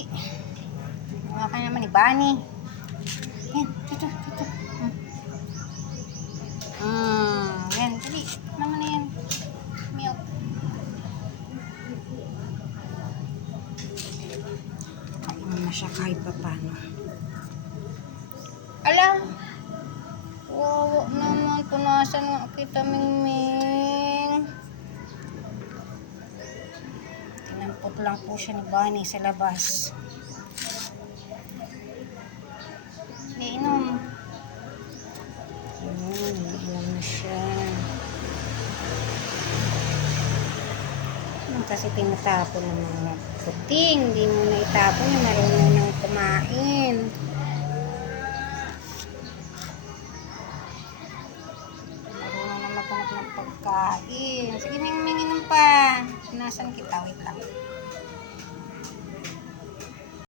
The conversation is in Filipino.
Sige. Mga ka naman ni Bunny. Yan, dito. Yan, dali. Naman na yan. Milk. Kain mo na siya kahit pa paano. Alam. Wawa naman. Punasan nga kita, Mingming. Tinampot lang po siya ni Bunny sa labas. Iinom. Iinom na siya. Kasi tinatapon ng mga puting. Hindi mo na itapon yung marunong nang kumain. Marunong na maghanap ng pagkain. Sige, Mingming, inom pa. Pinasan kita. Wait lang.